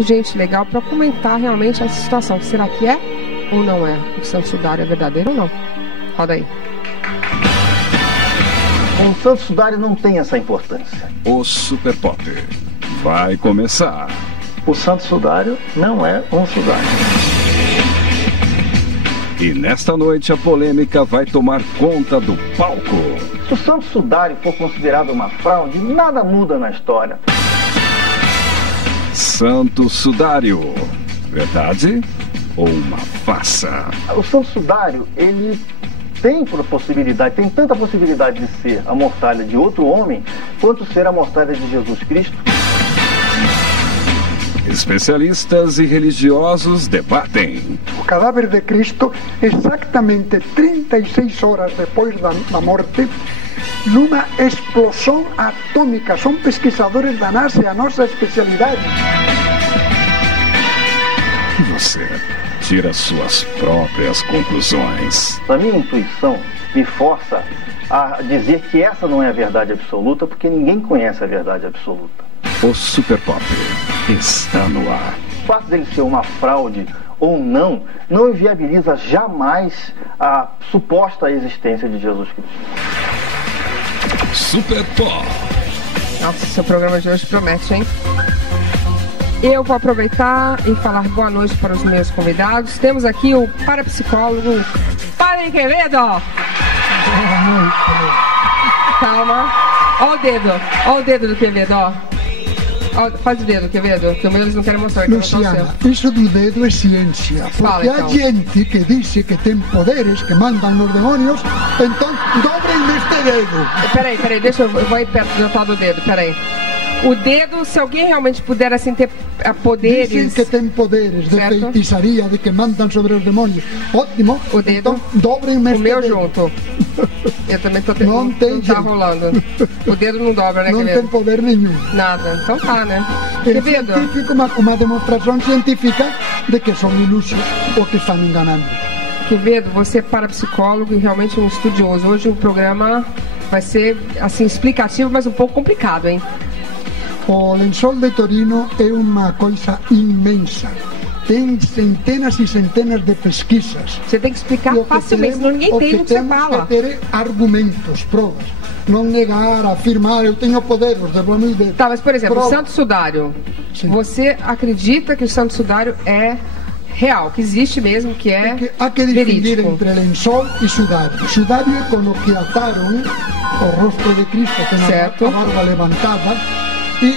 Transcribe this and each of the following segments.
Gente legal para comentar realmente essa situação. Será que é ou não é? O santo sudário é verdadeiro ou não? Roda aí. O santo sudário não tem essa importância. O Super Pop vai começar. O santo sudário não é um sudário. E nesta noite a polêmica vai tomar conta do palco. Se o santo sudário for considerado uma fraude, nada muda na história. Santo sudário, verdade ou uma farsa? O santo sudário, ele tem possibilidade, tem tanta possibilidade de ser a mortalha de outro homem, quanto ser a mortalha de Jesus Cristo. Especialistas e religiosos debatem. O cadáver de Cristo, exatamente 36 horas depois da morte, numa explosão atômica. São pesquisadores da NASA, a nossa especialidade. Você tira suas próprias conclusões. A minha intuição me força a dizer que essa não é a verdade absoluta, porque ninguém conhece a verdade absoluta. O Super Pop está no ar. O fato dele ser uma fraude ou não inviabiliza jamais a suposta existência de Jesus Cristo. Super Pop. Nossa, seu programa de hoje promete, hein? Eu vou aproveitar e falar boa noite para os meus convidados. Temos aqui o parapsicólogo Padre Quevedo. Calma. Ó o dedo do Quevedo, ó. Faz o dedo, Quevedo, que o meu eles não querem mostrar. Luciana, isso do dedo é ciência. Porque há gente que diz que tem poderes, que mandam nos demônios, então dobrem este dedo. Peraí, deixa eu vou aí perto do outro do dedo, peraí. O dedo, se alguém realmente puder assim ter poderes... Dizem que tem poderes de feitiçaria, de que mandam sobre os demônios. Ótimo. O dedo, então dobrem este dedo. O meu junto. Eu também tô tentando. Não tá rolando. O dedo não dobra, né, Não Quevedo? tem poder nenhum. Nada. Então tá, né? É Quevedo. Uma demonstração científica de que são ilusos ou que estão enganando. Quevedo, você é parapsicólogo e realmente um estudioso. Hoje o programa vai ser, assim, explicativo, mas um pouco complicado, hein? O lençol de Torino é uma coisa imensa. Tem centenas e centenas de pesquisas. Você tem que explicar facilmente, senão ninguém entende o que você fala. Que ter argumentos, provas. Não negar, afirmar, eu tenho poder, os demônios de... Tá, mas por exemplo, o santo sudário. Sim. Você acredita que o santo sudário é real, que existe mesmo, que é verídico? Há que distinguir entre lençol e sudário. Sudário é com o que ataram o rosto de Cristo, com a barba levantada. E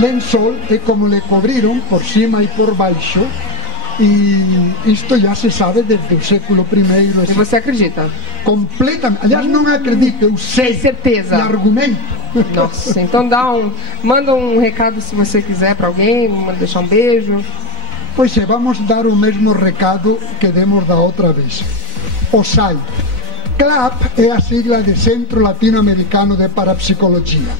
lençol é como le cobriram por cima e por baixo. E isto já se sabe desde o século I. E você acredita? Completamente. Aliás, não acredito, eu sei. Tem certeza. E argumento. Nossa, então manda um recado se você quiser para alguém, deixar um beijo. Pois é, vamos dar o mesmo recado que demos da outra vez. O SAI. CLAP é a sigla de Centro Latino-Americano de Parapsicologia.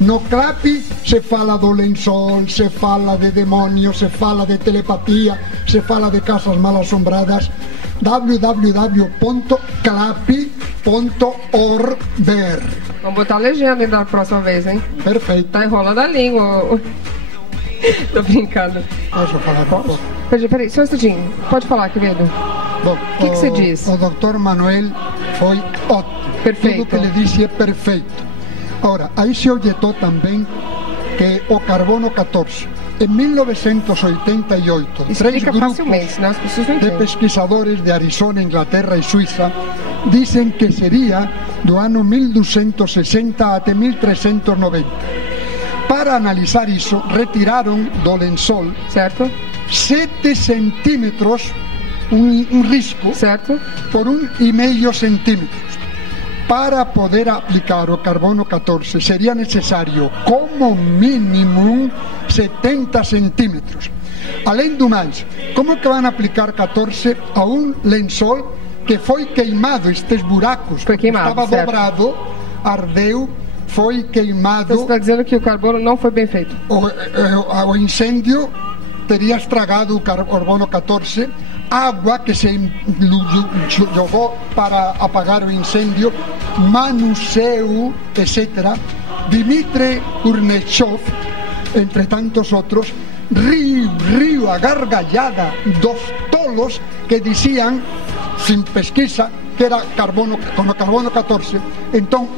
No CLAP se fala do lençol, se fala de demônios, se fala de telepatia, se fala de casas mal assombradas. www.clap.org. Vamos botar a legenda da próxima vez, hein? Perfeito. Tá enrolando a língua. Tô brincando. Posso falar? Posso? Peraí, só um instantinho. Pode falar, querido. Bom, o que você diz? O Dr. Manuel foi ótimo. Perfeito. Tudo que ele disse é perfeito. Ora, aí se objetou também que o carbono 14, em 1988, três grupos de pesquisadores de Arizona, Inglaterra e Suíça dizem que seria do ano 1260 até 1390. Para analisar isso, retiraram do lençol 7 centímetros, um risco, por 1,5 centímetros. Para poder aplicar o carbono 14 seria necessário, como mínimo, 70 centímetros. Além do mais, como que vão aplicar 14 a um lençol que foi queimado, estes buracos, estava dobrado, ardeu, foi queimado. Você está dizendo que o carbono não foi bem feito? O incêndio teria estragado o carbono 14. Água que se jogou para apagar o incêndio, manuseio, etc. Dmitry Kurnechov, entre tantos outros, rio a gargalhada dos tolos que diziam, sem pesquisa, que era carbono 14. Então,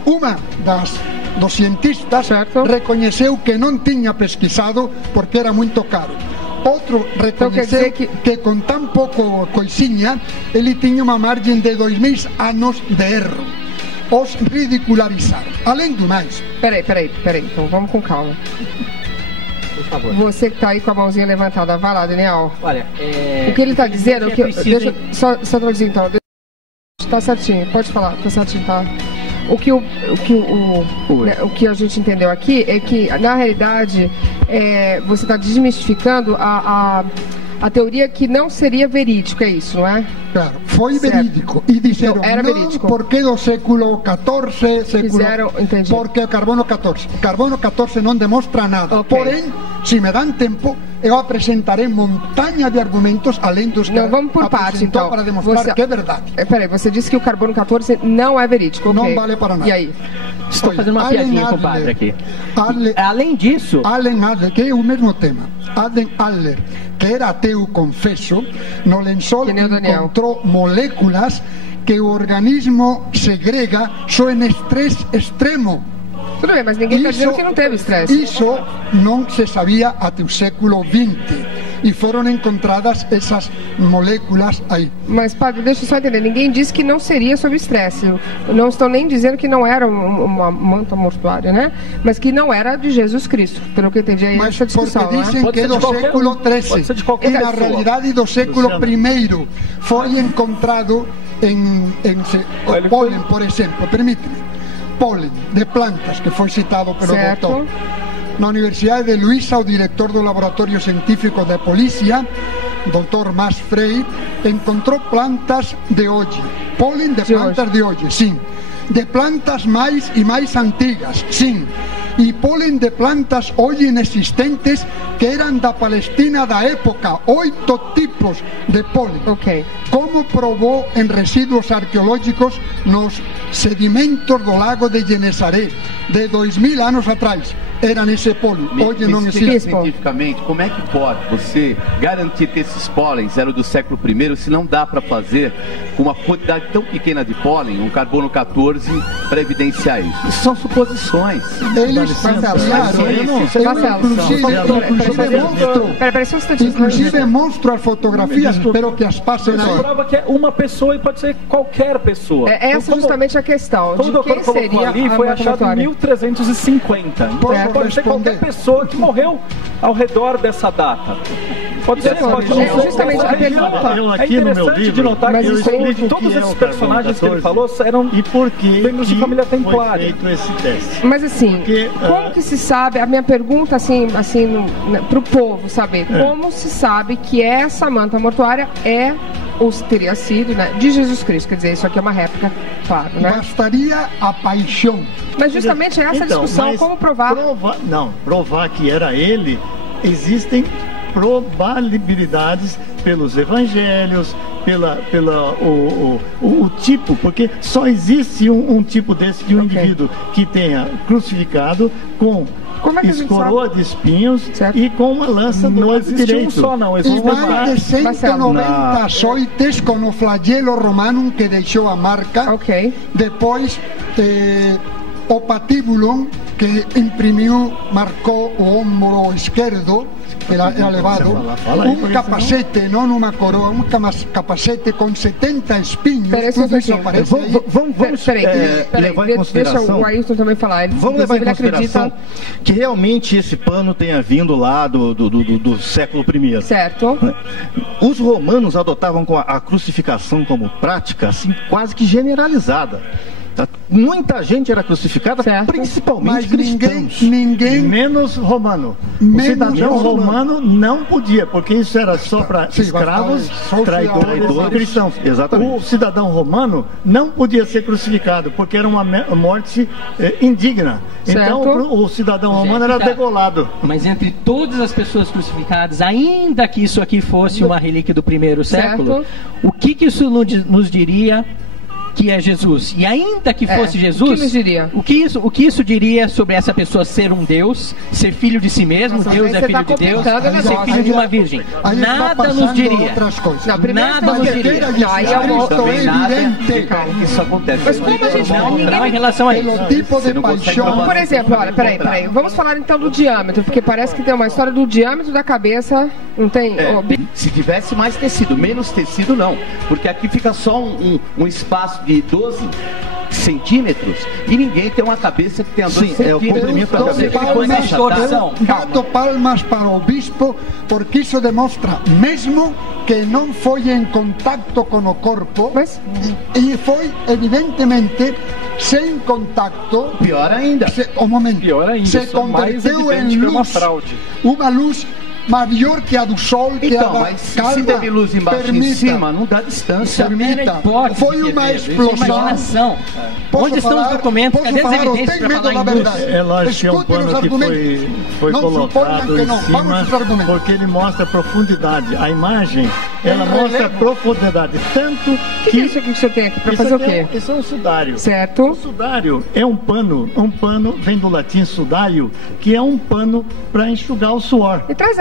dos cientistas reconheceu que não tinha pesquisado porque era muito caro. Outro reconheceu que com tão pouco coisinha, ele tinha uma margem de 2000 anos de erro. Os ridicularizaram. Além do mais... Peraí, então vamos com calma. Por favor. Você que está aí com a mãozinha levantada, vai lá, Daniel. Olha, o que ele está dizendo... Deixa só traduzir então. Está certinho, pode falar, está certinho, tá? O que a gente entendeu aqui é que, na realidade, você está desmistificando a teoria que não seria verídico, é isso, não é? Claro, foi verídico. E disseram, era verídico. Porque do século XIV, porque o carbono 14. O carbono 14 não demonstra nada. Porém, se me dão tempo, eu apresentarei montanha de argumentos, além dos que vamos por parte, então, para demonstrar que é verdade. Peraí, você disse que o carbono 14 não é verídico. Não vale para nada. E aí? Estou fazendo uma piadinha com o padre aqui. Além disso... Allen Adler, que é o mesmo tema. Allen Adler, que era ateu, confesso, no lençol encontrou moléculas que o organismo segrega só em estresse extremo. Tudo bem, mas ninguém está dizendo que não teve estresse. Isso não se sabia até o século XX. E foram encontradas essas moléculas aí. Mas, padre, deixa eu só entender. Ninguém disse que não seria sob estresse. Não estão nem dizendo que não era uma manta mortuária, né? Mas que não era de Jesus Cristo. Pelo que eu entendi aí, essa discussão. Porque dizem que é do século XIII. E na realidade do século I foi encontrado o pólen, por exemplo. Permite-me. Pólen de plantas, que foi citado pelo doutor. Na Universidade de Luisa, o diretor do Laboratório Científico de Polícia, Dr. Mas Frey, encontrou plantas de hoje. Pólen de plantas de hoje, sim. De plantas mais e mais antigas, sim. E pólen de plantas hoje inexistentes que eram da Palestina da época. 8 tipos de pólen. Como provou em resíduos arqueológicos nos sedimentos do lago de Genesaré, de 2000 anos atrás. Era nesse pólen. Hoje não existe. Cientificamente, como é que pode você garantir que esses pólens eram do século I, se não dá para fazer com uma quantidade tão pequena de pólen, um carbono 14, para evidenciar isso? Isso são suposições. Eles inclusive mostro as fotografias, espero que as passem aí. Prova que é uma pessoa e pode ser qualquer pessoa. Essa é justamente a questão. Como o doutor colocou ali, foi achado em 1350. Pode ser qualquer pessoa que morreu ao redor dessa data. Pode ser, pode ser. Justamente a pergunta. É interessante de notar que todos esses personagens que ele falou eram membros de família templária. Mas assim, como que se sabe, a minha pergunta assim para o povo saber, como se sabe que essa manta mortuária ou teria sido, né, de Jesus Cristo? Quer dizer, isso aqui é uma réplica, claro, né? Bastaria a paixão. Mas justamente essa discussão, como provar? Provar que era ele, existem probabilidades pelos evangelhos, o tipo, porque só existe um tipo desse de um indivíduo que tenha crucificado com coroa de espinhos e com uma lança no lado direito. E mais de 190 açoites com o flagelo romanum que deixou a marca. Depois o patíbulo que imprimiu, marcou o ombro esquerdo, era elevado, capacete, não uma coroa, capacete com 70 espinhos. Tudo isso aparece aí. Vamos levar em consideração, deixa o Ailton também falar. Vamos levar em consideração que realmente esse pano tenha vindo lá do século I. Certo. Os romanos adotavam a crucificação como prática assim, quase que generalizada. Muita gente era crucificada, principalmente cristãos. Ninguém menos romano. O cidadão romano não podia, porque isso era só para escravos, traidores e cristãos. Exatamente. O cidadão romano não podia ser crucificado, porque era uma morte indigna. Então o cidadão romano era degolado. Mas entre todas as pessoas crucificadas, ainda que isso aqui fosse uma relíquia do primeiro século, o que isso nos diria que é Jesus, e ainda que fosse Jesus, o que isso diria sobre essa pessoa ser um Deus, ser filho de si mesmo, Deus é filho de Deus, ser filho de uma virgem? Nada nos diria. Nada nos diria. Isso acontece. Mas como a gente não em relação a isso. Por exemplo, olha, peraí. Vamos falar então do diâmetro, porque parece que tem uma história do diâmetro da cabeça, não tem? Se tivesse mais tecido, menos tecido não, porque aqui fica só um espaço de 12 centímetros e ninguém tem uma cabeça que tenha 12 centímetros. Bato palmas para o bispo, porque isso demonstra mesmo que não foi em contato com o corpo, e foi evidentemente sem contato. Pior ainda. Se converteu em luz, uma luz maior que a do sol, que então, mas se teve luz embaixo e em cima, não dá distância. Foi uma explosão. Onde estão os documentos? Cadê as evidências para falar em luz? É lógico que é um pano que foi colocado em cima, porque ele mostra a profundidade. A imagem, ela mostra a profundidade. Tanto que é isso aqui que você tem aqui? Para fazer o quê? Isso é um sudário. Certo. O sudário é um pano, vem do latim sudário, que é um pano para enxugar o suor. E traz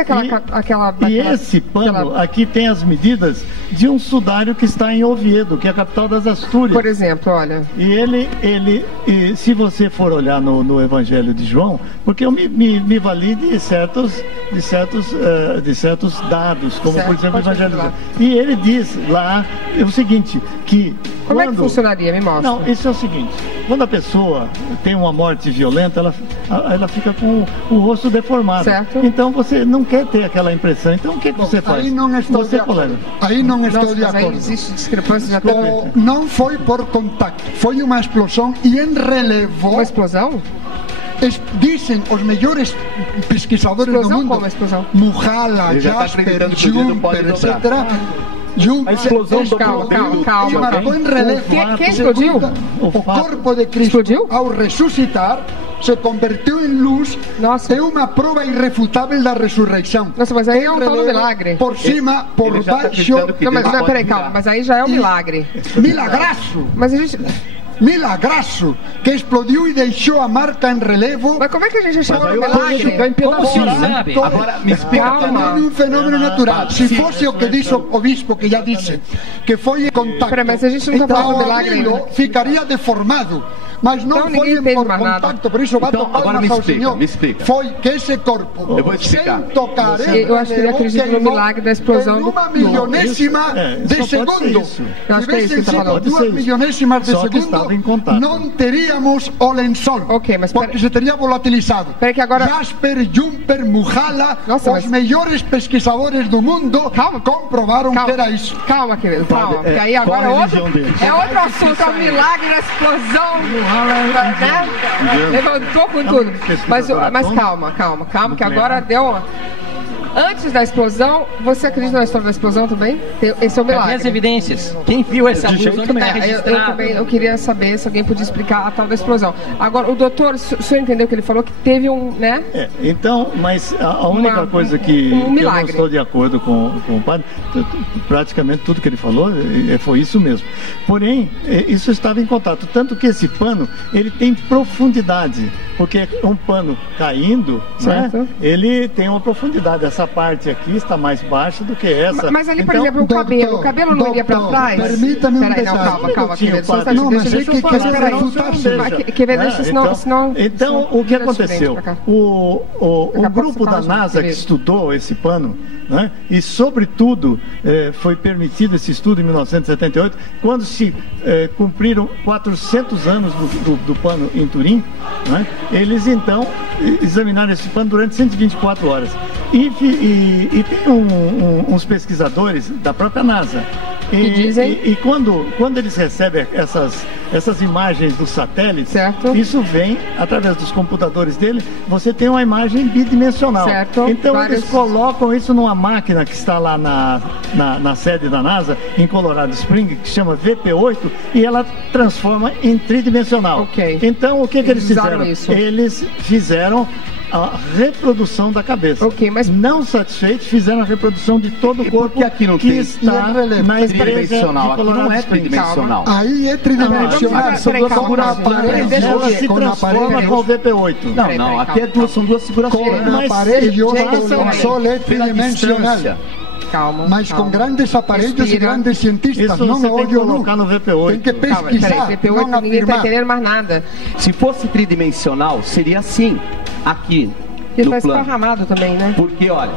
E esse pano aqui tem as medidas de um sudário que está em Oviedo, que é a capital das Astúrias. Por exemplo, olha. E se você for olhar no Evangelho de João, porque eu me vali de certos dados, como por exemplo o Evangelho de João. E ele diz lá o seguinte, que como é que funcionaria? Me mostra. Não, isso é o seguinte, quando a pessoa tem uma morte violenta, ela fica com o rosto deformado. Certo. Então você não quer ter aquela impressão. Então o que você faz? Aí não estou de acordo. Aí não estou de acordo. Aí existe discrepância. Não foi por contato, foi uma explosão e em relevo. Uma explosão? Dizem os melhores pesquisadores do mundo, Mujala, Jasper, Jumper, etc. A explosão do calma. E marcou em relevo. Quem explodiu? O corpo de Cristo, explodiu? ao ressuscitar, se converteu em luz. É uma prova irrefutável da ressurreição. Nossa, mas aí é um tal do milagre. Por cima, por baixo. Não, peraí, calma. Mas aí já é um milagre. Milagraço. Mas a gente... Milagraço, que explodiu e deixou a marca em relevo. Mas como é que a gente chama de milagre? Como o senhor sabe? Agora me explica. É um fenômeno natural. Se fosse o que disse o bispo, que já disse, que foi em contato, mas a gente não está falando de milagre. Ficaria deformado. Mas não foi por contato, por isso bato palmas ao Senhor. Foi que esse corpo, sem tocar, eu acho que ele acredita no milagre da explosão do uma milionésima de segundo. Eu acho que é isso que está falando. 2 milionésimas de segundo, não teríamos o lençol, porque se teria volatilizado. Jasper, Jumper, Mujala, os melhores pesquisadores do mundo comprovaram que era isso. Calma, querido, calma, porque aí agora é outro assunto, é o milagre da explosão. Né? Levantou com tudo. Mas calma, que agora deu uma... Antes da explosão, você acredita na história da explosão também? Esse é o milagre. Cadê as evidências? Quem viu essa luz? Onde está registrado? Eu queria saber se alguém podia explicar a tal da explosão. Agora, o doutor, o senhor entendeu que ele falou que teve um, né? Então, mas a única coisa que eu não estou de acordo com o padre, praticamente tudo que ele falou, foi isso mesmo. Porém, isso estava em contato. Tanto que esse pano, ele tem profundidade. Porque um pano caindo, né, ele tem uma profundidade. Essa parte aqui está mais baixa do que essa. Mas ali, por exemplo, o cabelo não iria para trás? Permita-me um detalhe. Calma, querido. Então, o que aconteceu? O grupo da NASA que estudou esse pano, né, e sobretudo foi permitido esse estudo em 1978, quando se cumpriram 400 anos do pano em Turim, né, eles então examinaram esse pano durante 124 horas. E tem uns pesquisadores da própria NASA. E quando eles recebem essas imagens dos satélites, isso vem através dos computadores dele, você tem uma imagem bidimensional. Então eles colocam isso numa máquina que está lá na sede da NASA, em Colorado Springs, que chama VP8, e ela transforma em tridimensional. Então o que eles fizeram? Eles fizeram a reprodução da cabeça. Ok, mas não satisfeitos, fizeram a reprodução de todo o corpo. Porque aqui não que tem está na tridimensional. Aqui não é tridimensional. Aí é tridimensional. São duas figurações. Ela se transforma com o VP8. Não, aqui são duas figurações. Com aparelho, o Sol é tridimensional. Calma. Mas com grandes aparelhos e grandes cientistas, isso não olho nu. No VP8. Tem que pesquisar. VP8 ninguém está entendendo mais nada. Se fosse tridimensional, seria assim, aqui. Ele está esparramado também, né? Porque, olha,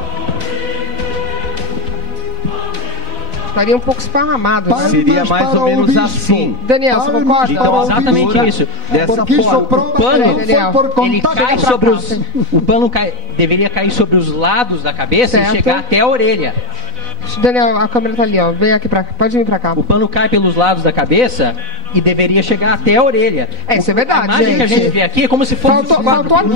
estaria um pouco esparramado. Né? Seria mais ou menos assim. Daniel, você concorda? Então, exatamente isso. Dessa porque forma. isso prova ele cai sobre os... O pano deveria cair sobre os lados da cabeça e chegar até a orelha. Daniel, a câmera tá ali, ó. Vem aqui pode vir pra cá. O pano cai pelos lados da cabeça e deveria chegar até a orelha. Isso é verdade. A imagem que a gente vê aqui é como se fosse faltou aqui,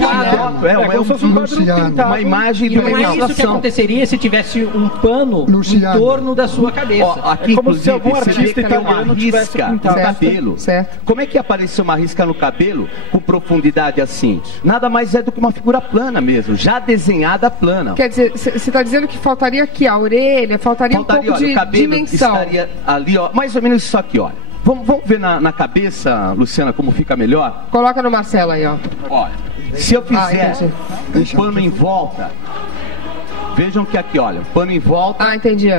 uma imagem de uma não é isso que aconteceria se tivesse um pano em torno da sua cabeça. Aqui, inclusive, você vê que tem uma risca no cabelo. Certo. Como é que apareceu uma risca no cabelo com profundidade assim? Nada mais é do que uma figura plana mesmo, já desenhada plana. Quer dizer, você está dizendo que faltaria aqui a orelha, faltaria um pouco de dimensão. Estaria ali, ó, mais ou menos isso aqui, olha. Vamos ver na cabeça, Luciana, como fica melhor? Coloca no Marcelo aí, ó. Olha, se eu fizer um pano em volta, vejam que aqui, olha, um pano em volta. Ah, entendi.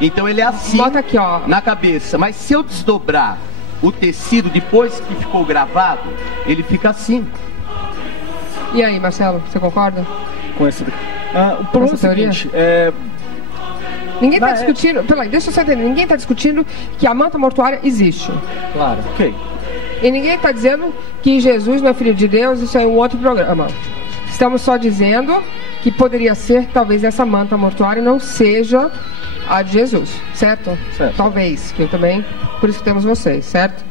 Então ele é assim, bota aqui, ó, na cabeça. Mas se eu desdobrar o tecido depois que ficou gravado, ele fica assim. E aí, Marcelo, você concorda? Com esse... o problema é o seguinte, ninguém está discutindo, deixa eu só entender, ninguém está discutindo que a manta mortuária existe. Claro, ok. E ninguém está dizendo que Jesus não é filho de Deus, isso é um outro programa. Estamos só dizendo que poderia ser que talvez essa manta mortuária não seja a de Jesus, certo? Talvez, que eu também, por isso que temos vocês, certo?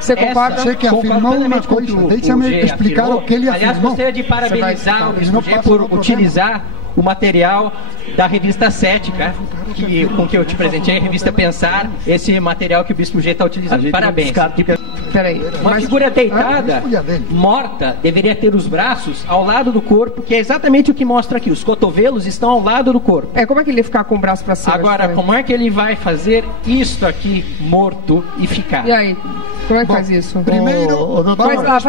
Você concorda? Você que afirmou uma coisa, deixa-me explicar o que ele afirmou. Aliás, gostaria de parabenizar o Bispo G por utilizar o material da revista Cética, com que eu te presentei, a revista Pensar, esse material que o Bispo G está utilizando. Parabéns. Peraí. Uma figura deitada, morta, deveria ter os braços ao lado do corpo, que é exatamente o que mostra aqui. Os cotovelos estão ao lado do corpo. Como é que ele ia ficar com o braço para cima? Agora, como é que ele vai fazer isto aqui morto e ficar? E aí? Como é que faz isso? Primeiro, faz lá.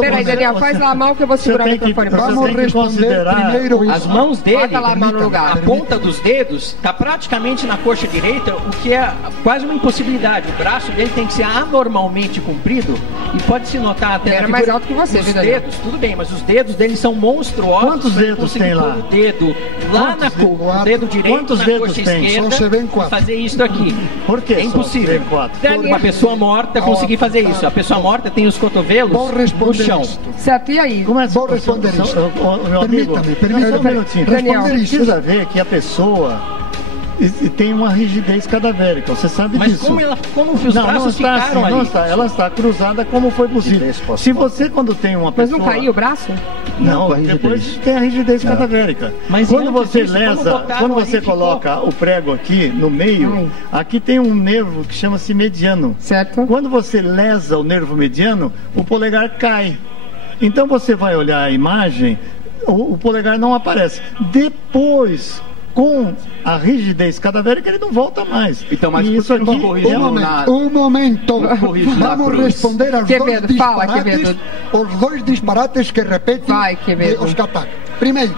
Peraí, Daniel, faz lá a mão que eu vou segurar o microfone. Vamos responder primeiro. As mãos dele, lá a mão no lugar. A ponta dos dedos está praticamente na coxa direita, o que é quase uma impossibilidade. O braço dele tem que ser anormalmente comprido e pode-se notar até era mais alto que você, os dedos, tudo bem, mas os dedos dele são monstruosos. Quantos dedos tem lá? O dedo lá o dedo direito na coxa esquerda e fazer isso aqui. Por quê? É impossível. Uma pessoa morta conseguir fazer isso. A pessoa morta tem os cotovelos no chão. Certo, e aí? Como é que vou responder isso? Permita-me um minutinho. Responder isso. Precisa ver que a pessoa tem uma rigidez cadavérica, você sabe disso. Mas como os braços ficaram ali? Não está, ela está cruzada como foi possível. Se você, quando tem uma pessoa... Mas não caiu o braço? Não, depois tem a rigidez cadavérica. Mas quando você quando você coloca o prego aqui no meio, aqui tem um nervo que chama-se mediano. Certo. Quando você lesa o nervo mediano, o polegar cai. Então você vai olhar a imagem, o polegar não aparece. Depois, com a rigidez cadavérica, ele não volta mais. Então, mas isso aqui um momento. Vamos responder aos dois disparates que repete os que atacam. Primeiro,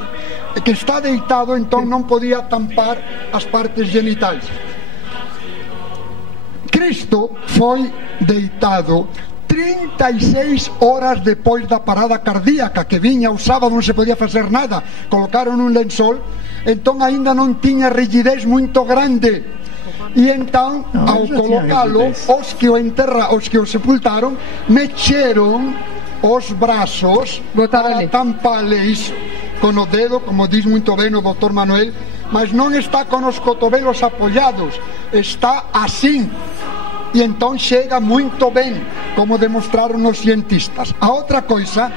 que está deitado, então não podia tampar as partes genitais. Cristo foi deitado 36 horas depois da parada cardíaca que vinha o sábado, não se podia fazer nada, colocaram um lençol, então ainda não tinha rigidez muito grande, e então ao colocá-lo, os que o sepultaram mexeram os braços para tampar-lhe isso com o dedo, como diz muito bem o Dr. Manuel, mas não está com os cotovelos apoiados, está assim. E então chega muito bem, como demonstraram os cientistas. A outra coisa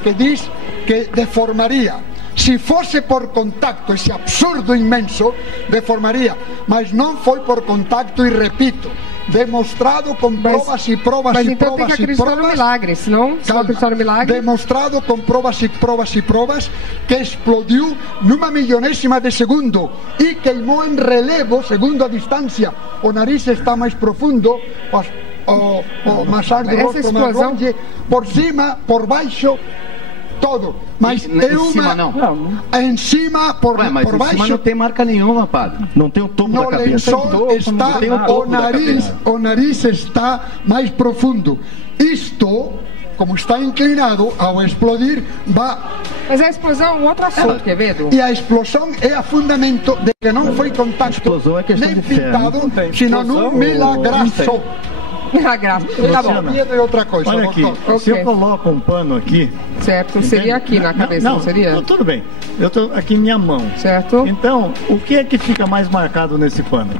que diz que deformaria, se fosse por contacto, esse absurdo imenso, deformaria, mas não foi por contacto, e repito, demonstrado com provas e provas mas e então provas tem que acreditar no milagre, senão acreditar no milagre. Demonstrado com provas e provas e provas que explodiu numa milionésima de segundo e queimou em relevo, segundo a distância. O nariz está mais profundo, o massagem do rosto mais longe, por cima, por baixo, todo. Mas em cima não. Em cima, por baixo. Mas não tem marca nenhuma, padre. Não tem o topo da cabeça. O nariz está mais profundo. Isto, como está inclinado, ao explodir, vai... Mas a explosão é um outro assunto, Quevedo. E a explosão é a fundamento de que não foi contacto nem pintado, senão num milagraço. Milagraço. Tá bom. É outra coisa. Olha aqui, se eu coloco um pano aqui... Certo, seria aqui na cabeça, não seria? Não, tudo bem. Eu estou aqui em minha mão. Certo. Então, o que é que fica mais marcado nesse pano?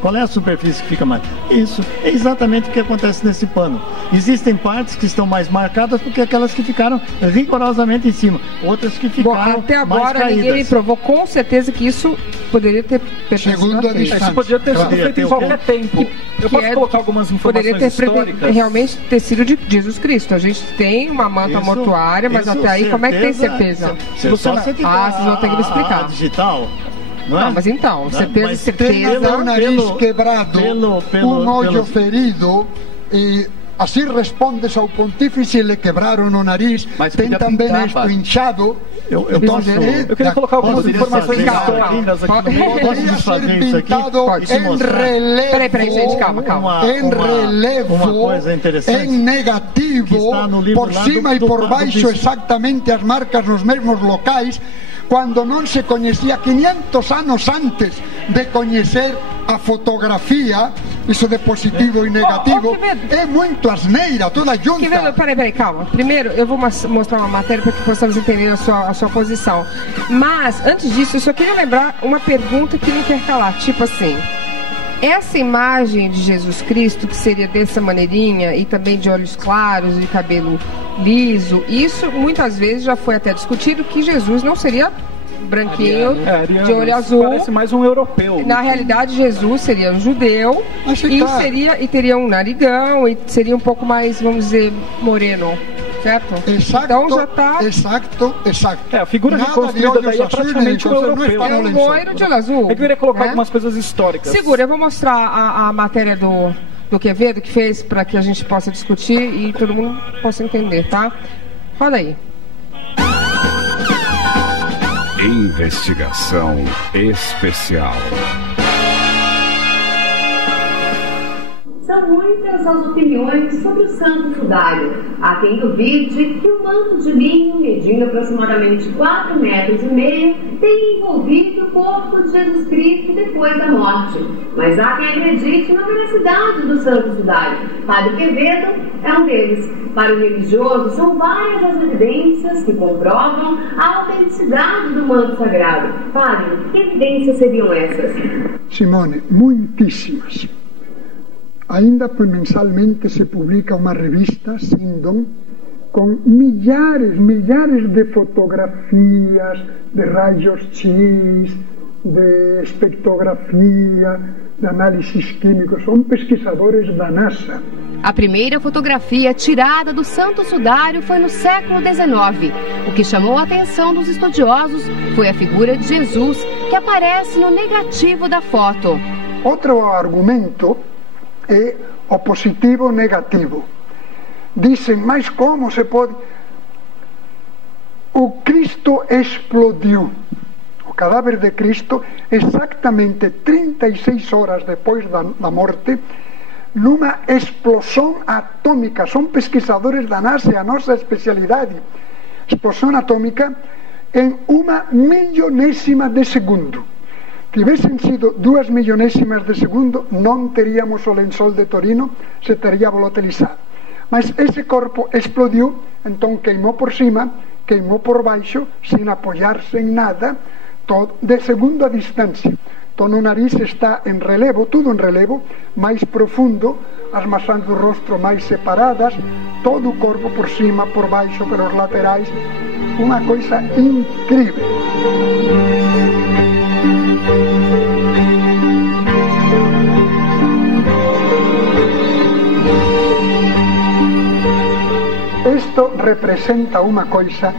Qual é a superfície que fica mais? Isso é exatamente o que acontece nesse pano. Existem partes que estão mais marcadas do que aquelas que ficaram rigorosamente em cima. Outras que ficaram até agora mais ninguém me provou com certeza que isso poderia ter segundo a distância. Isso poderia ter sido feito em qualquer tempo. Eu posso colocar algumas informações históricas. Realmente ter sido de Jesus Cristo. A gente tem uma manta mortuária, mas até aí como é que tem certeza? Vocês vão ter que me explicar. Digital. Não, mas então, certeza. Pelo nariz quebrado, um olho ferido, e assim respondes ao pontífice, lhe quebraram o nariz, tem também isto inchado. Eu queria colocar algumas informações históricas aqui. Poderia ser pintado em relevo. Peraí, gente, calma. Em relevo, em negativo, por cima e por baixo, exatamente as marcas nos mesmos locais, quando não se conhecia 500 anos antes de conhecer a fotografia, isso de positivo e negativo, é muito asneira, toda junta. Quevedo, peraí, calma. Primeiro, eu vou mostrar uma matéria para que possamos entender a sua posição. Mas, antes disso, eu só queria lembrar uma pergunta que não quer calar. Tipo assim, essa imagem de Jesus Cristo, que seria dessa maneirinha, e também de olhos claros e cabelo liso, isso muitas vezes já foi até discutido que Jesus não seria branquinho, de olho azul. Parece mais um europeu. Na realidade, Jesus seria um judeu e teria um narigão e seria um pouco mais, vamos dizer, moreno. Certo? Exato, então já tá... Exato. A figura reconstruída daí é praticamente um europeu. É um loiro de olho azul. Eu queria colocar algumas coisas históricas. Segura, eu vou mostrar a matéria do Quevedo que fez para que a gente possa discutir e todo mundo possa entender, tá? Roda aí. Investigação especial. São muitas as opiniões sobre o Santo Sudário. Há quem duvide que o manto de linho, medindo aproximadamente 4,5 metros, tenha envolvido o corpo de Jesus Cristo depois da morte. Mas há quem acredite na veracidade do Santo Sudário. Padre Quevedo é um deles. Para o religioso, são várias as evidências que comprovam a autenticidade do manto sagrado. Padre, que evidências seriam essas? Simone, muitíssimas. Ainda mensalmente se publica uma revista, Sindom, com milhares de fotografias, de raios X, de espectrografia, de análises químicos. São pesquisadores da NASA. A primeira fotografia tirada do Santo Sudário foi no século XIX. O que chamou a atenção dos estudiosos foi a figura de Jesus, que aparece no negativo da foto. Outro argumento é o positivo negativo. Dizem, mas como se pode? O Cristo explodiu. O cadáver de Cristo, exatamente 36 horas depois da morte, numa explosão atômica. São pesquisadores da NASA, a nossa especialidade. Explosão atômica em 1/1000ª de segundo. Tivessem sido 2 milionésimas de segundo, não teríamos o lençol de Torino, se teria volatilizado. Mas esse corpo explodiu, então queimou por cima, queimou por baixo, sem apoiar-se em nada, todo de segundo a distância. Então o nariz está em relevo, tudo em relevo, mais profundo, as maçãs do rosto mais separadas, todo o corpo por cima, por baixo, pelos laterais, uma coisa incrível. representa uma coisa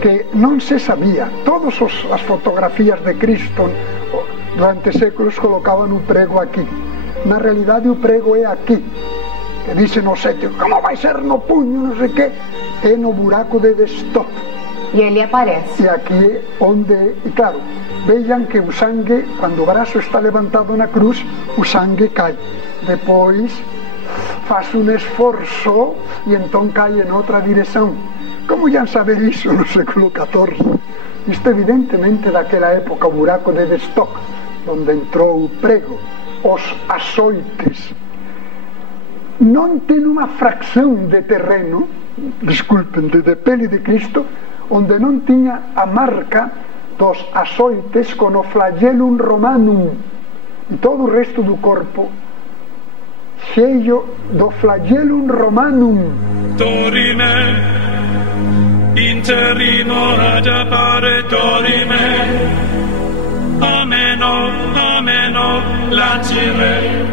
que não se sabia. Todas as fotografias de Cristo durante séculos colocavam o prego aqui. Na realidade, o prego é aqui. Que dizem no cético, como vai ser no punho, não sei o quê. É no buraco de destop. E ele aparece. E aqui onde... E claro, vejam que o sangue, quando o braço está levantado na cruz, o sangue cai. Depois faz um esforço e então cai em outra direção. Como iam saber isso no século XIV? Isto evidentemente daquela época, o buraco de Destock, onde entrou o prego, os açoites. Não tem uma fração de terreno, desculpem, de pele de Cristo, onde não tinha a marca dos açoites com o flagellum romanum e todo o resto do corpo cheio do flagellum romanum. Dorime, interrimo ad appare dorime, ameno, lancire.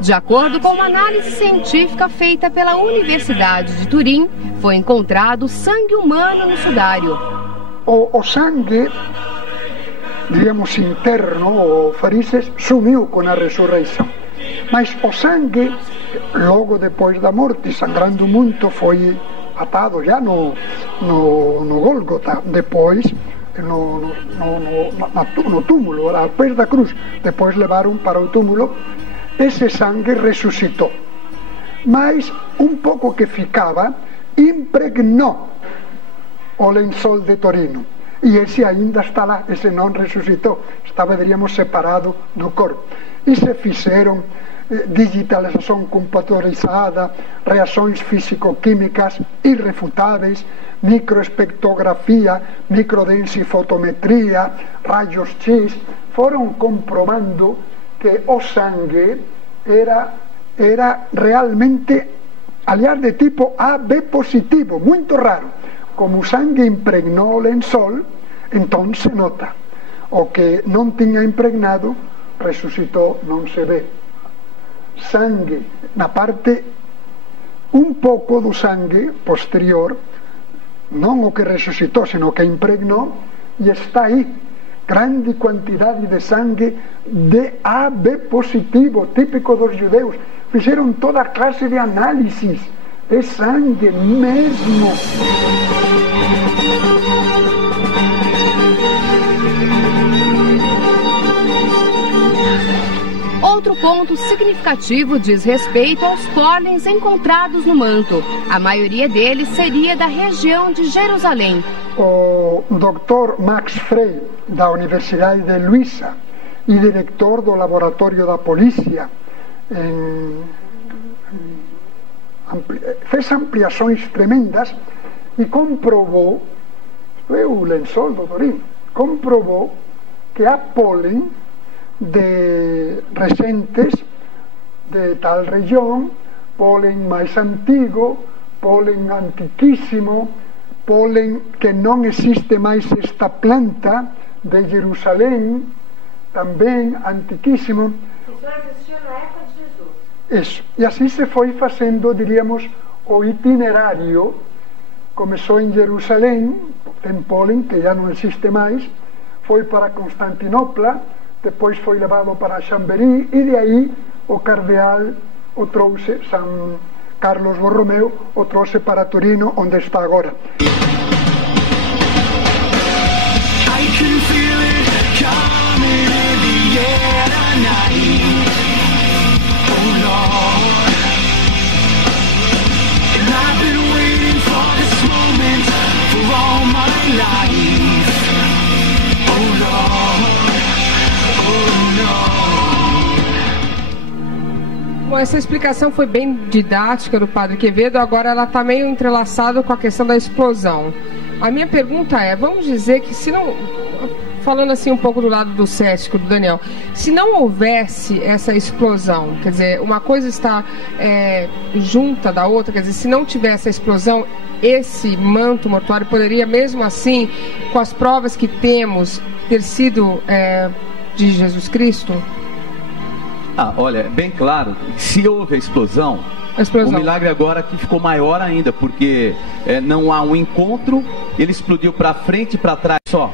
De acordo com uma análise científica feita pela Universidade de Turim, foi encontrado sangue humano no sudário. O sangue, diríamos interno, ou farises, sumiu com a ressurreição. Mas o sangue, logo depois da morte, sangrando muito, foi atado já no Gólgota, depois no túmulo, aos pés da cruz. Depois levaram para o túmulo. Esse sangue ressuscitou, mas um pouco que ficava impregnou o lençol de Torino, e esse ainda está lá, esse não ressuscitou, estava, diríamos, separado do corpo. E se fizeram digitalização computadorizada, reações físico-químicas irrefutáveis, microespectrografia, microdensifotometria, raios X, foram comprovando que o sangue era realmente, aliás, de tipo AB positivo, muito raro. Como o sangue impregnou o lençol, então se nota. O que não tinha impregnado, ressuscitou, não se vê. Sangue, na parte, um pouco do sangue posterior, não o que ressuscitou, sino o que impregnou, e está aí. Grande quantidade de sangue de AB positivo, típico dos judeus. Fizeram toda a classe de análises. É sangue mesmo. Outro ponto significativo diz respeito aos pólens encontrados no manto. A maioria deles seria da região de Jerusalém. O Dr. Max Frey, da Universidade de Luisa, e diretor do Laboratório da Polícia, fez ampliações tremendas e comprovou, foi o lençol do Torino, comprovou que há pólen de recentes de tal região, pólen mais antigo, pólen antiquíssimo, pólen que não existe mais esta planta de Jerusalém, também antiquíssimo. Isso existiu na época de Jesus. Isso. E assim se foi fazendo, diríamos, o itinerário. Começou em Jerusalém, tem pólen que já não existe mais, foi para Constantinopla, depois foi levado para Chambéry, e de aí o cardeal o trouxe, São Carlos Borromeu, o trouxe para Torino, onde está agora. Bom, essa explicação foi bem didática do Padre Quevedo, agora ela está meio entrelaçada com a questão da explosão. A minha pergunta é, vamos dizer que se não, falando assim um pouco do lado do cético, do Daniel, se não houvesse essa explosão, quer dizer, uma coisa está junta da outra, quer dizer, se não tivesse a explosão, esse manto mortuário poderia mesmo assim, com as provas que temos, ter sido de Jesus Cristo? Olha, bem claro, se houve a explosão, O milagre agora aqui ficou maior ainda, porque não há um encontro, ele explodiu para frente e para trás só.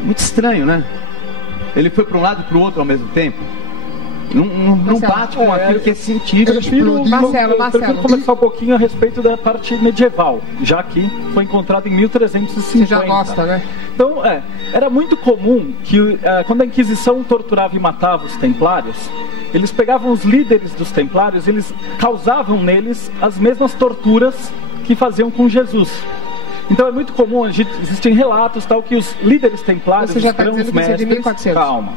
Muito estranho, né? Ele foi para um lado e para o outro ao mesmo tempo. Não bate com aquilo que é sentido. Eu prefiro começar um pouquinho a respeito da parte medieval, já que foi encontrado em 1350. Você já gosta, né? Então, era muito comum que quando a Inquisição torturava e matava os templários, eles pegavam os líderes dos templários, eles causavam neles as mesmas torturas que faziam com Jesus. Então é muito comum, existem relatos tal que os líderes templários, os grãos-mestres, calma.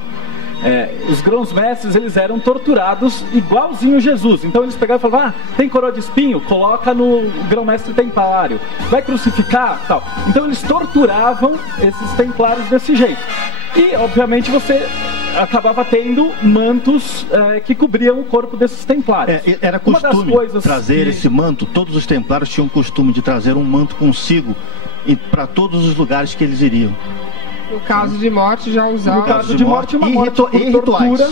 Os grãos-mestres, eles eram torturados igualzinho Jesus. Então eles pegavam e falavam, tem coroa de espinho? Coloca no grão-mestre templário. Vai crucificar? Tal. Então eles torturavam esses templários desse jeito. E, obviamente, você acabava tendo mantos que cobriam o corpo desses templários. Era costume trazer esse manto, todos os templários tinham o costume de trazer um manto consigo para todos os lugares que eles iriam. No caso de morte, já usavam. No caso de morte, uma morte por tortura.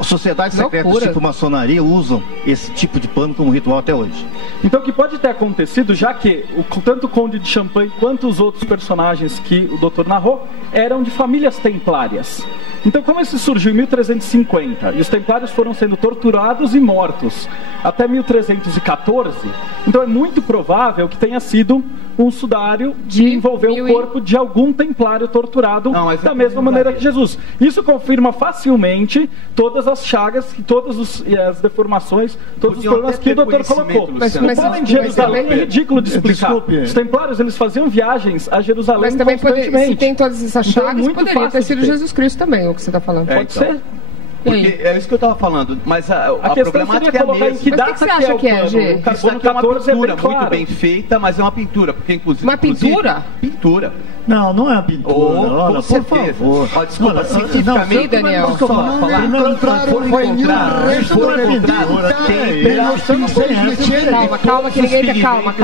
As sociedades secretas tipo maçonaria usam esse tipo de pano como ritual até hoje. Então o que pode ter acontecido, já que tanto o Conde de Champagne quanto os outros personagens que o doutor narrou eram de famílias templárias. Então, como esse surgiu em 1350 e os templários foram sendo torturados e mortos até 1314, então é muito provável que tenha sido um sudário que envolveu o corpo de algum templário torturado da mesma maneira que Jesus. Isso confirma facilmente todas as chagas, todas as deformações, todos os problemas que o doutor colocou. Mas o Pólen de Jerusalém é ridículo de explicar. Desculpe. Os templários, eles faziam viagens a Jerusalém mas também constantemente. Se tem todas essas chagas, então, poderia ter sido Jesus Cristo também, o que você está falando. Pode ser. Porque é isso que eu estava falando, mas a problemática é a mesma. Mas o que você acha que é, Gê? Isso aqui é uma pintura muito bem feita, mas é uma pintura, porque inclusive... Uma pintura? Pintura. Não é uma pintura. Olha, por favor. Desculpa, cientificamente, Daniel. Calma, que ninguém quer. Calma.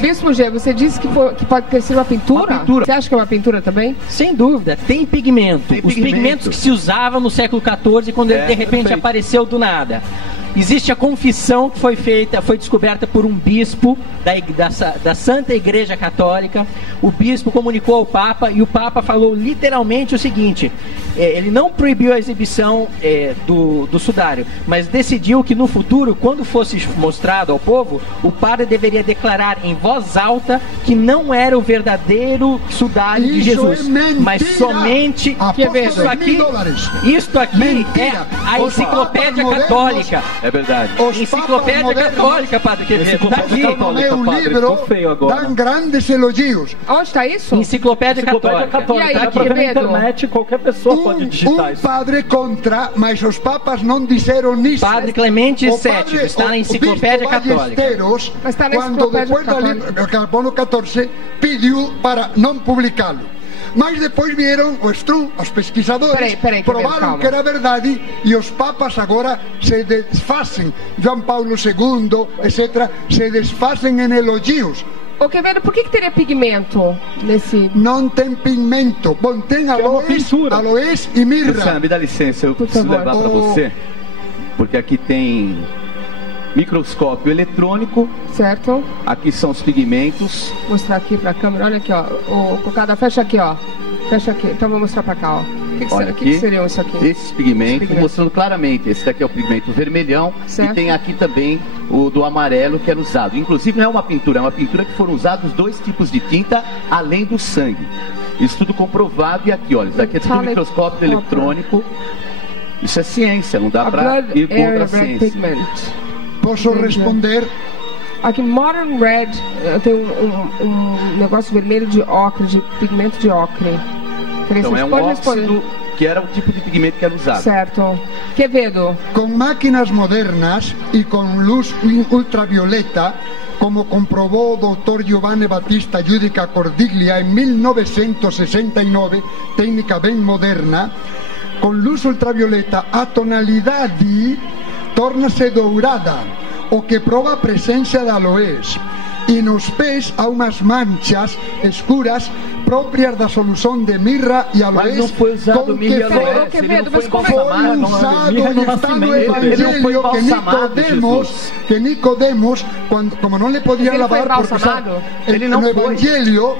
Bispo G, você disse que pode ter sido uma pintura? Você acha que é uma pintura também? Sem dúvida, tem pigmento. Os pigmentos que se usavam no século XIV, quando ele de repente apareceu do nada. Existe a confissão que foi descoberta por um bispo da Santa Igreja Católica. O bispo comunicou ao Papa e o Papa falou literalmente o seguinte: ele não proibiu a exibição do sudário, mas decidiu que no futuro, quando fosse mostrado ao povo, o padre deveria declarar em voz alta que não era o verdadeiro sudário de Jesus, mas somente isto aqui é a enciclopédia católica. É verdade. Enciclopédia católica, Padre Quevedo. Tá aqui. É um livro dan grandes elogios. Onde está isso? Enciclopédia católica. E aí, dá pra ver na internet, qualquer pessoa pode digitar isso. Padre contra, mas os papas não disseram nisso. Padre Clemente VII, está na Enciclopédia Católica. Mas está na Quando depois do Carbono 14 pediu para não publicá-lo. Mas depois vieram os pesquisadores, provaram que era verdade e os papas agora se desfazem. João Paulo II, etc., se desfazem em elogios. Ô Quevedo, por que teria pigmento nesse... Não tem pigmento. Bom, tem aloés e mirra. Luciana, me dá licença, eu preciso levar para você, porque aqui tem microscópio eletrônico. Certo. Aqui são os pigmentos. Vou mostrar aqui para a câmera. Olha aqui, ó. O Cocada, fecha aqui, ó. Fecha aqui. Então vou mostrar para cá, ó. O que seriam isso aqui? Esses pigmentos, mostrando claramente. Esse daqui é o pigmento vermelhão. Certo. E tem aqui também o do amarelo que era usado. Inclusive não é uma pintura, é uma pintura que foram usados 2 tipos de tinta além do sangue. Isso tudo comprovado. E aqui, olha, isso daqui é tudo microscópio eletrônico. Isso é ciência, não dá para ir contra a ciência. Posso responder? Aqui, Modern Red, tem um negócio vermelho de ocre, de pigmento de ocre. Então é um óxido que era o tipo de pigmento que era usado. Certo. Quevedo. Com máquinas modernas e com luz ultravioleta, como comprovou o Dr. Giovanni Battista Giudica Cordiglia em 1969, técnica bem moderna, com luz ultravioleta a tonalidade torna-se dourada, o que prova a presença de aloés. E nos pés há umas manchas escuras próprias da solução de mirra e aloés. Mas não foi usado mirra e aloés. Foi usado e está no Evangelho que Nicodemos, como não lhe podia lavar, porque sabe, no Evangelho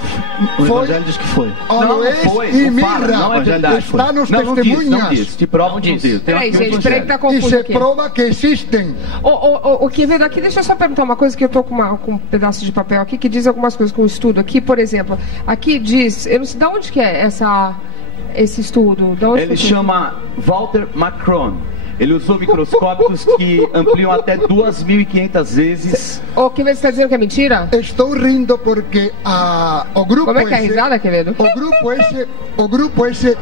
foi aloés e mirra. Está nos testemunhas. Te prova disso. Peraí, gente, peraí que tá confuso e se aqui. prova que existem. O Quevedo, aqui, deixa eu só perguntar uma coisa, que eu tô com um pedaço de papel aqui que diz algumas coisas com o estudo. Aqui, por exemplo, aqui diz, eu não sei de onde que é esse estudo. Ele chama Walter Macron. Ele usou microscópios que ampliam até 2.500 vezes. O Quevedo está dizendo que é mentira? Estou rindo porque o grupo... Como é que é a risada, Quevedo? O grupo esse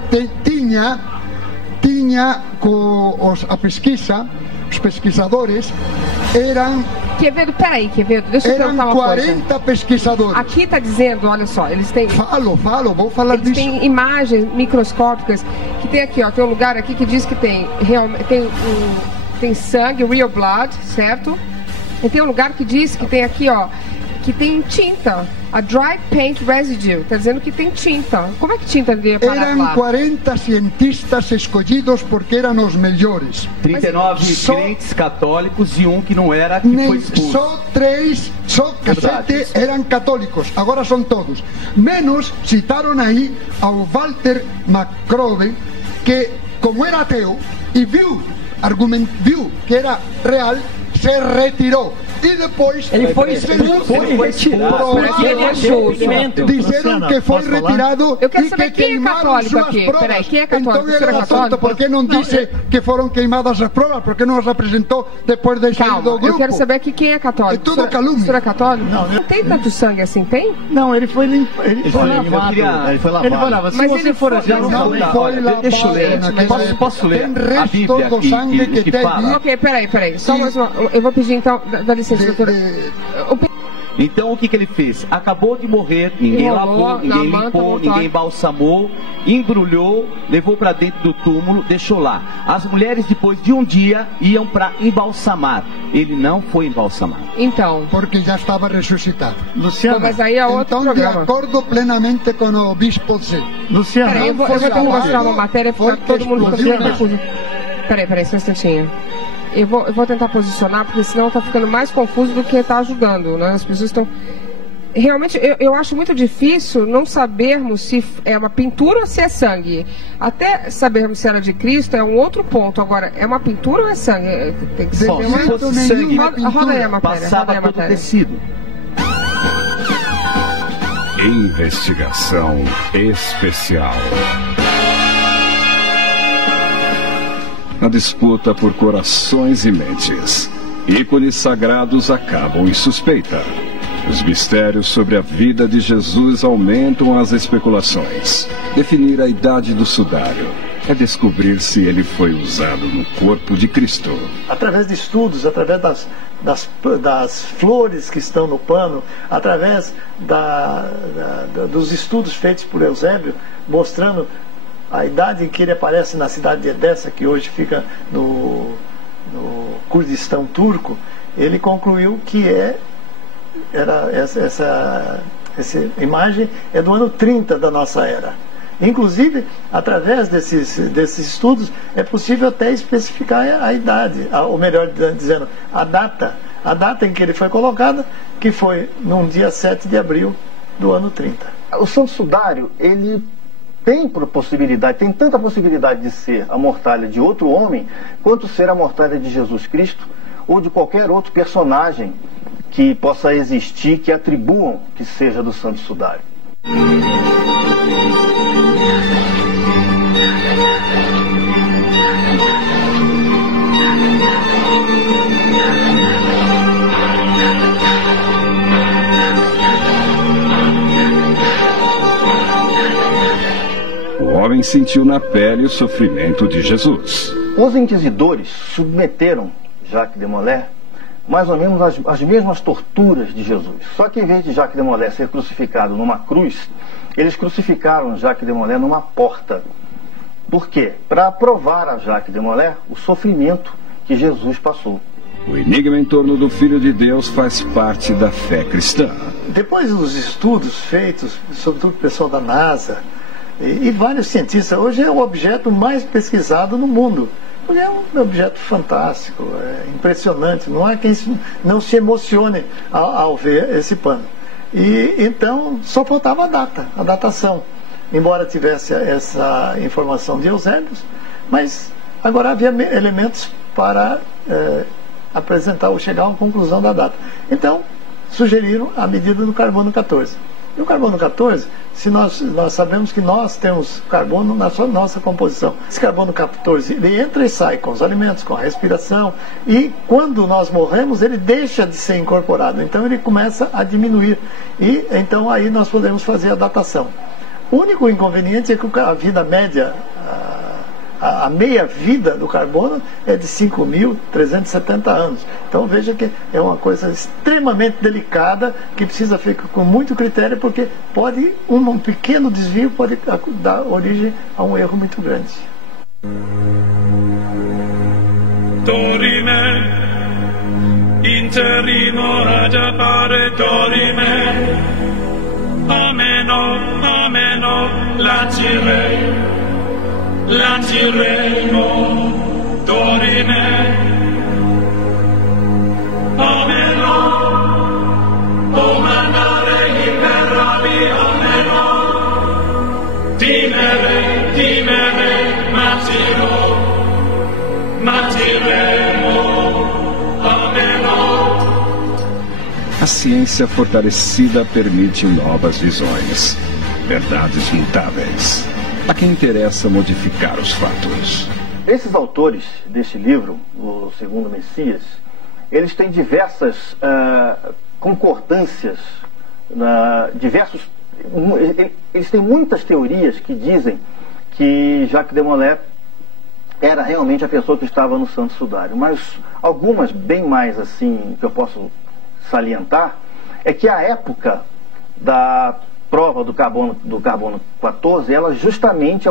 tinha com a pesquisa, os pesquisadores eram... Quevedo, peraí, Quevedo, deixa eu perguntar uma coisa. Eram 40 pesquisadores. Aqui está dizendo, olha só, eles têm... Vou falar disso. Eles têm imagens microscópicas, que tem aqui, ó, tem um lugar aqui que diz que tem sangue, real blood, certo? E tem um lugar que diz que tem aqui, ó, que tem tinta, a dry paint residue, está dizendo que tem tinta. Como é que tinta devia parar lá? Eram 40 cientistas escolhidos porque eram os melhores. 39 crentes católicos e um que não era, que foi expulso. Só 7 eram católicos, agora são todos. Menos citaram aí ao Walter Macron, que como era ateu e viu que era real, se retirou. E depois ele foi retirado. Disseram que foi retirado. Eu quero saber quem é católico aqui. Peraí, quem é católico? Então ele era tonto porque não disse que foram queimadas as provas, porque não as apresentou depois de sair do grupo. Eu quero saber aqui quem é católico. É tudo calúnia. O senhor é católico? Não tem tanto sangue assim, tem? Não, ele foi lavado. Ele foi lavado. Mas ele foi lavado. Deixa eu ler. Posso ler a Bíblia que fala? Ok, peraí. Só mais uma. Eu vou pedir então, dá licença, doutora. Então o que ele fez? Acabou de morrer, ninguém lavou, ninguém limpou, ninguém balsamou, embrulhou, levou para dentro do túmulo, deixou lá. As mulheres depois de um dia iam para embalsamar. Ele não foi embalsamado. Então, porque já estava ressuscitado. Luciano, mas aí é outro problema. De acordo plenamente com o bispo Z. Luciano, peraí, eu vou ter que mostrar uma matéria para todo mundo. Peraí, só um instantinho. Eu vou tentar posicionar, porque senão está ficando mais confuso do que está ajudando, né? As pessoas estão... Realmente, eu acho muito difícil não sabermos se é uma pintura ou se é sangue. Até sabermos se era de Cristo é um outro ponto. Agora, é uma pintura ou é sangue? Tem que ser... Bom, se fosse sangue, roda aí a matéria. Passava todo o tecido. Investigação especial. A disputa por corações e mentes. Ícones sagrados acabam em suspeita. Os mistérios sobre a vida de Jesus aumentam as especulações. Definir a idade do sudário é descobrir se ele foi usado no corpo de Cristo. Através de estudos, através das flores que estão no pano, através dos estudos feitos por Eusébio, mostrando a idade em que ele aparece na cidade de Edessa, que hoje fica no Kurdistão turco, ele concluiu que essa imagem é do ano 30 da nossa era. Inclusive, através desses estudos, é possível até especificar a idade, ou melhor dizendo, a data em que ele foi colocado, que foi num dia 7 de abril do ano 30. O Santo Sudário, ele tem tanta possibilidade de ser a mortalha de outro homem, quanto ser a mortalha de Jesus Cristo, ou de qualquer outro personagem que possa existir, que atribuam que seja do Santo Sudário. O homem sentiu na pele o sofrimento de Jesus. Os inquisidores submeteram Jacques de Molay mais ou menos as mesmas torturas de Jesus. Só que em vez de Jacques de Molay ser crucificado numa cruz, eles crucificaram Jacques de Molay numa porta. Por quê? Para provar a Jacques de Molay o sofrimento que Jesus passou. O enigma em torno do Filho de Deus faz parte da fé cristã. Depois dos estudos feitos, sobretudo o pessoal da NASA e vários cientistas, hoje é o objeto mais pesquisado no mundo. Porque é um objeto fantástico, é impressionante. Não há quem não se emocione ao ver esse pano. E então só faltava a datação. Embora tivesse essa informação de Eusébios, mas agora havia elementos para apresentar ou chegar a uma conclusão da data. Então, sugeriram a medida do carbono 14. E o carbono 14, se nós sabemos que nós temos carbono na nossa composição. Esse carbono 14, ele entra e sai com os alimentos, com a respiração, e quando nós morremos, ele deixa de ser incorporado. Então, ele começa a diminuir. E então, aí nós podemos fazer a datação. O único inconveniente é que a vida média, a meia-vida do carbono é de 5.370 anos. Então veja que é uma coisa extremamente delicada, que precisa ficar com muito critério, porque um pequeno desvio pode dar origem a um erro muito grande. Dorime, interimo ad appare dorime, ameno, lanciremo, dorime, ameno, o mandare imperavi, ameno, timere, matiremo, ameno. A ciência fortalecida permite novas visões, verdades mutáveis. A quem interessa modificar os fatos. Esses autores deste livro, o Segundo Messias, eles têm diversas concordâncias, eles têm muitas teorias que dizem que Jacques de Molay era realmente a pessoa que estava no Santo Sudário, mas algumas bem mais assim que eu posso salientar é que a época da prova do carbono 14, ela justamente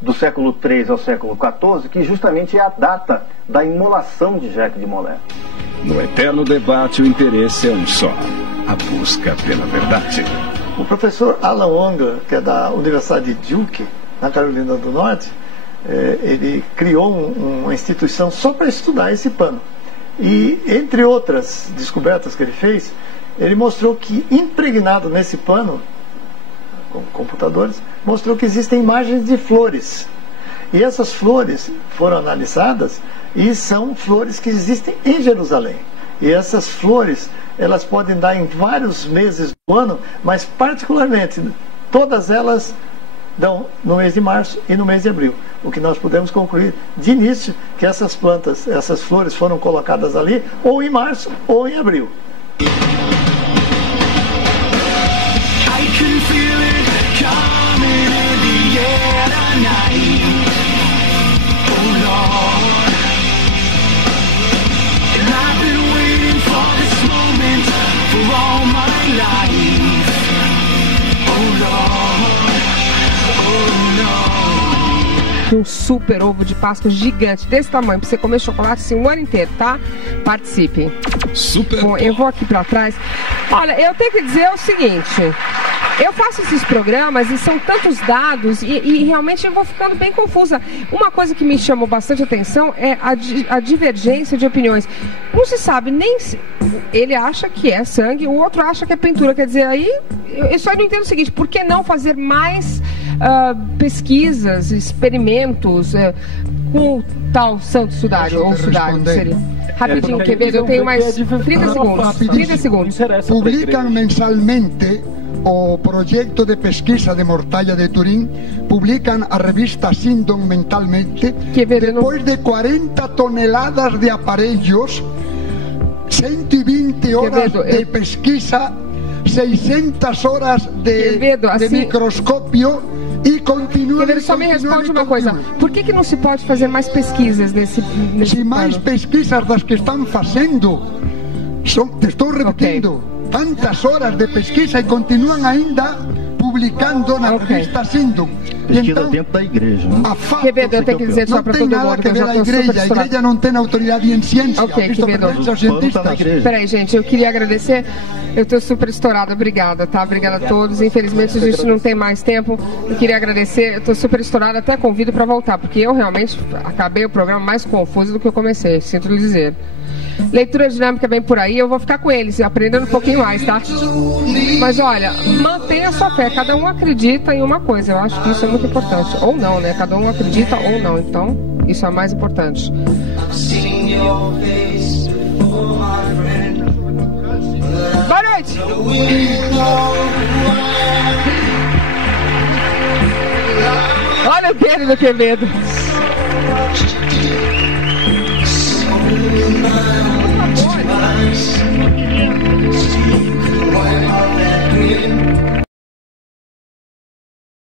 do século 3 ao século 14, que justamente é a data da imolação de Jacques de Molay. No eterno debate, o interesse é um só: a busca pela verdade. O professor Alan Unger, que é da Universidade de Duke, na Carolina do Norte, ele criou uma instituição só para estudar esse pano. E, entre outras descobertas que ele fez, ele mostrou que, impregnado nesse pano, com computadores, mostrou que existem imagens de flores. E essas flores foram analisadas e são flores que existem em Jerusalém. E essas flores, elas podem dar em vários meses do ano, mas particularmente, todas elas dão no mês de março e no mês de abril. O que nós podemos concluir de início, que essas plantas, essas flores foram colocadas ali, ou em março ou em abril. Um super ovo de Páscoa gigante, desse tamanho, pra você comer chocolate assim o ano inteiro, tá? Participe. Super. Bom, eu vou aqui pra trás. Olha, eu tenho que dizer o seguinte: eu faço esses programas e são tantos dados e realmente eu vou ficando bem confusa. Uma coisa que me chamou bastante atenção é a divergência de opiniões. Não se sabe nem se ele acha que é sangue, o outro acha que é pintura. Quer dizer, aí eu só não entendo o seguinte: por que não fazer mais pesquisas, experimentos com o tal Santo Sudário ou Sudário? Seria. Rapidinho, Quevedo, eu tenho mais 30 segundos. 30 segundos. Publicam mensalmente o projeto de pesquisa de mortalha de Turim, publicam a revista Síndon mentalmente, depois de 40 toneladas de aparelhos, 120 horas de pesquisa, 600 horas de microscópio, e continua. Só me responde uma coisa: por que não se pode fazer mais pesquisas nesse se mais pesquisas das que estão fazendo, te estou repetindo, tantas horas de pesquisa e continuam ainda publicando na revista Síndon. Pesquisa dentro da igreja. Né? Quevedo, eu tenho que dizer só para todo mundo que eu já estou super estourado. A igreja não tem autoridade em ciência. Ok, Quevedo. Peraí, gente, eu queria agradecer. Eu estou super estourada, obrigada, tá? Obrigada a todos. Infelizmente a gente não tem mais tempo. Eu queria agradecer. Eu estou super estourada, até convido para voltar, porque eu realmente acabei o programa mais confuso do que eu comecei, sinto lhe dizer. Leitura dinâmica vem por aí, eu vou ficar com eles, aprendendo um pouquinho mais, tá? Mas olha, mantenha a sua fé, cada um acredita em uma coisa, eu acho que isso é muito importante. Ou não, né? Cada um acredita ou não, então isso é mais importante. Boa noite! Olha o dedo do Quevedo!